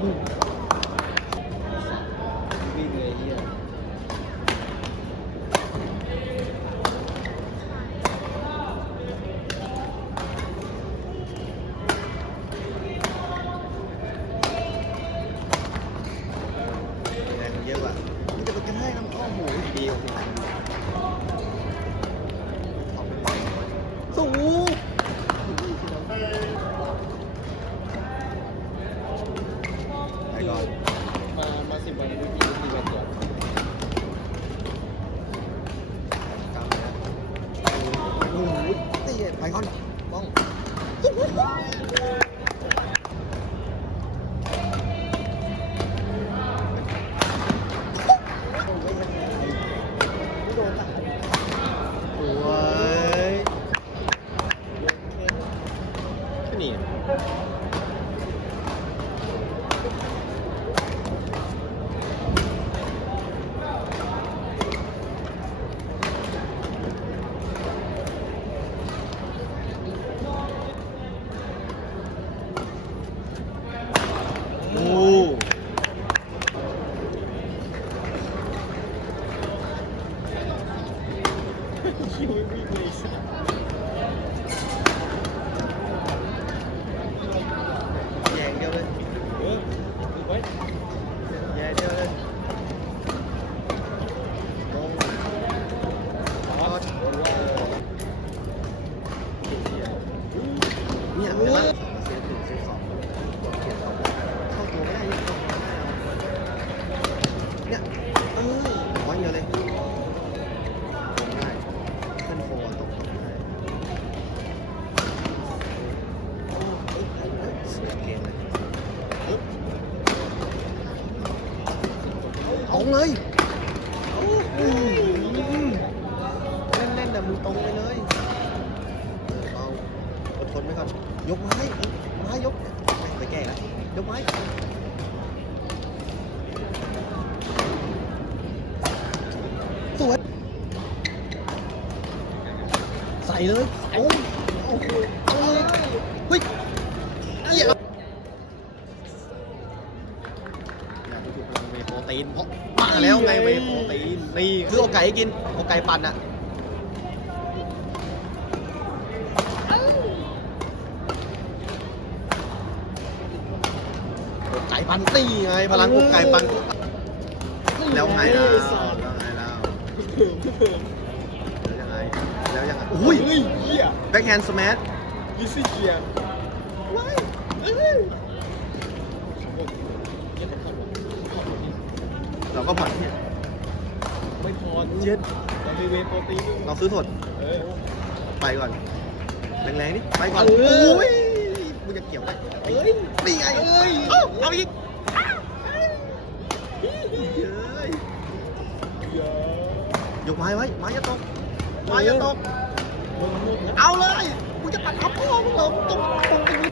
ดุ ค่นี้โอ้คิววิ่งเลยสัส แยงเดียวเลย เออดูไว้ แยงเดียวเลยลง อ๋อโอ้โห เนี่ยเห็นไหมเสียถึงเสียสองเสียสองเข้าตัวไม่ได้ยังเข้าตัวไม่ได้เนี่ยเออร้อยเดียวเลยตรงได้ขึ้นโฟร์ตกตรงได้โอ้เอ้ยเอ้ยเอ้ยเสียเกมเลยเอ้ย เลยเล่นเล่นๆแบบมือตรงไปเลยเออเอาอดทนไว้ก่อนยกไม้ไม้ยกไปแก้แล้วยกไม้สวยใส่เลยโอ้โอ้โหเอ้ยเฮ้ยเหี้ยอยากไปถูกพลังเวย์โปรตีนเพราะมา แล้วไงเวย์โปรตีนนี่คือเอาไก่ให้กินเอาไก่ปั่นอะอกไก่ปั่นนี่ไงพลังอกไก่ปั่นแล้วไงล่ะแล้วไงล่ะเพิ่มเพิ่มแล้วยังไงแล้วยังไงอุ้ยเฮ้ยเฮียแบ็คแฮนด์สมาร์ทยูซี่เกียร์ว้ายเอ้ยโอ้ยเจ็ดพันขอบคุณ เราก็ผ่อนเนี่ยไม่พอเจ็ดเรามีเวย์โปรตีนเราซื้อสดเออไปก่อนแรงๆนี่ไปก่อนเออโอ้ยมึงจะเกี่ยวไหมเอ้ยนี่ไงเอ้ยเอ้าเอาอีกเย้ยเดี๋ยวยกไม้ไว้ไม้อย่าตกไม้อย่าตกมึงมึงนะเอาเลยกูจะตัดทับพ่อมึงเหรอตรงตรงตรงนี้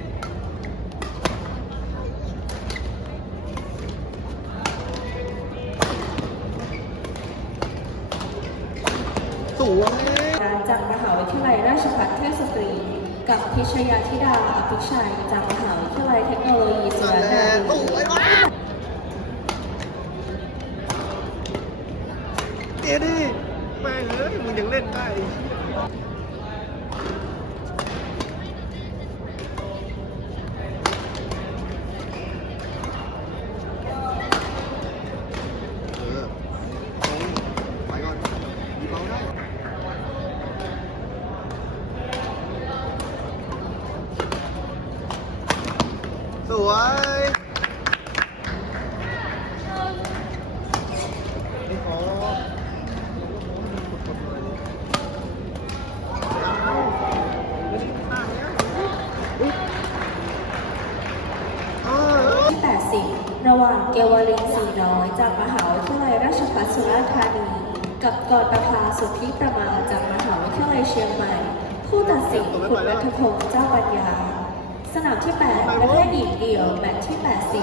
สวยจากมหาวิทยาลัยราชภัฏเทพสตรี กับพิชยาธิดาอภิชัย จากมหาวิทยาลัยเทคโนโลยีสุนั่นรแหละนาสรีวยมากเดี๋ยวดิแม่งเอ้ยมึงยังเล่นได้ สวยนี่ขออ้าวที่80 ระหว่างเกวลินสีน้อยจากมหาวิทยาลัยราชภัฏสุราษฎร์ธานี กับกรประภาสุทธิประมาจากมหาวิทยาลัยเชียงใหม่ ผู้ตัดสินคุณรัฐพงศ์เจ้าปัญญา สนามที่ 8 ประเภทหญิงเดี่ยวแมตช์ที่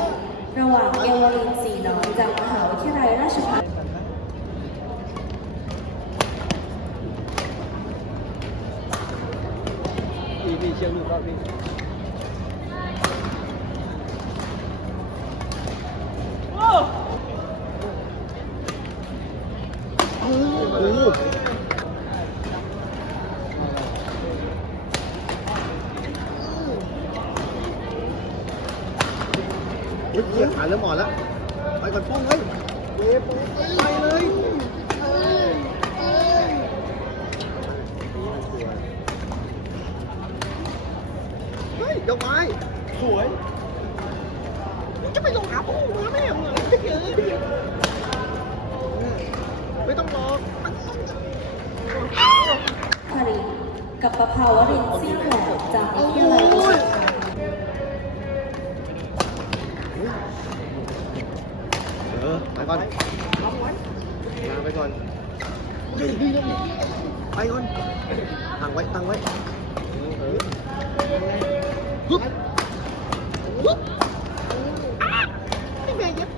80 ระหว่างเกวลินสีน้อยจากมหาวิทยาลัยราชภัฏพี่พี่เชื่อลูกเราพี่ ฮ้ยเกียร์ขาเริ่มอ่อนแล้วไปก่อนป้องเฮ้ยเวฟไปเลยเฮ้ยดอกไม้สวยจะไปลงหาพ่อมาแม่มึงเยอะไม่ต้องรอคารินกับประภาวรินทร์ซิ่งแหวนจากวิทยาลัย ก่อนวางไปก่อนไปก่อนตั้งไว้ตั้งไว้ฮึบฮึบอ้ไม่แม่เย็บ